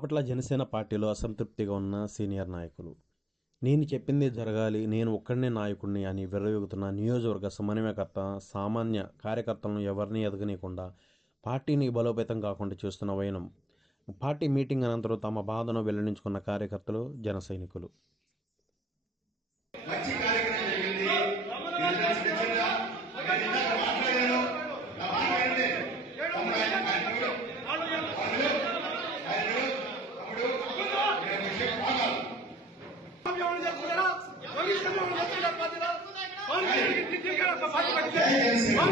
బాపట్ల జనసేన పార్టీలో అసంతృప్తిగా ఉన్న సీనియర్ నాయకులు. నేను చెప్పిందే జరగాలి, నేను ఒక్కడినే నాయకుడిని అని విర్రవీగుతున్న నియోజకవర్గ సమన్వయకర్త, సామాన్య కార్యకర్తలను ఎవరిని ఎదగనీయకుండా పార్టీని బలోపేతం కాకుండా చేస్తున్న వైనం. పార్టీ మీటింగ్ అనంతరం తమ బాధను వెల్లడించుకున్న కార్యకర్తలు, జన సైనికులు.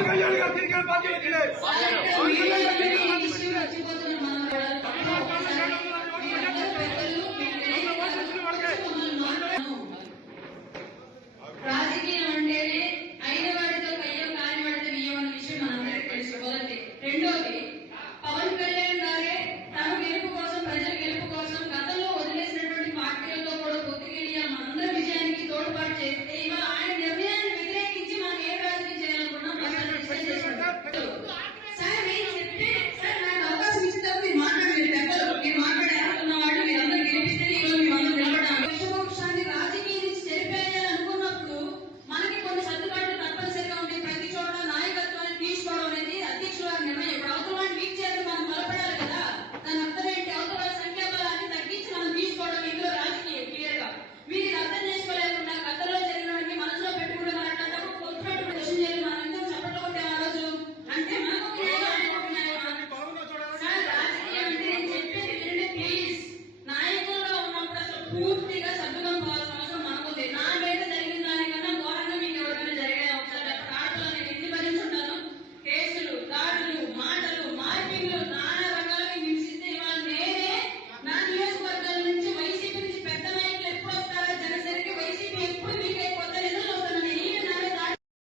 कल्याण